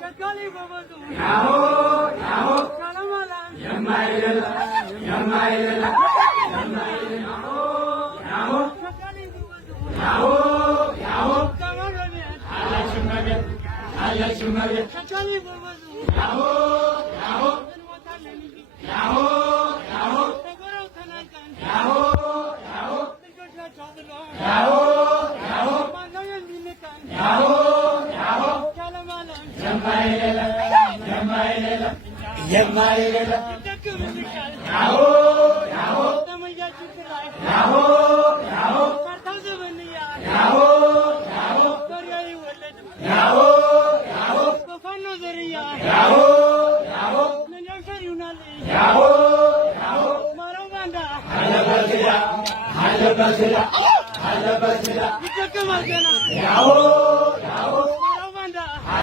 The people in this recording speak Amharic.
ሸካሊ በበዙ ያሆ ካለማላ የማይደላ ያሆ ሸካሊ በበዙ ያሆ ከማገኘ አለችም መቤት ሸካሊ በበዙ ያሆ ተጎረው ተናንቀን ልጆቻቸው ብሎ ማነው የሚንቀን ካለማለም የማይሌለ ይደክምልሻል ተመያ ችግር ላይ ካርታው ዘበንያ በሬ አይወለድም በፋኖ ዘርያ ነጃሸር ይሆናል ማረው ባንዳ አለበት ይደክማል ገና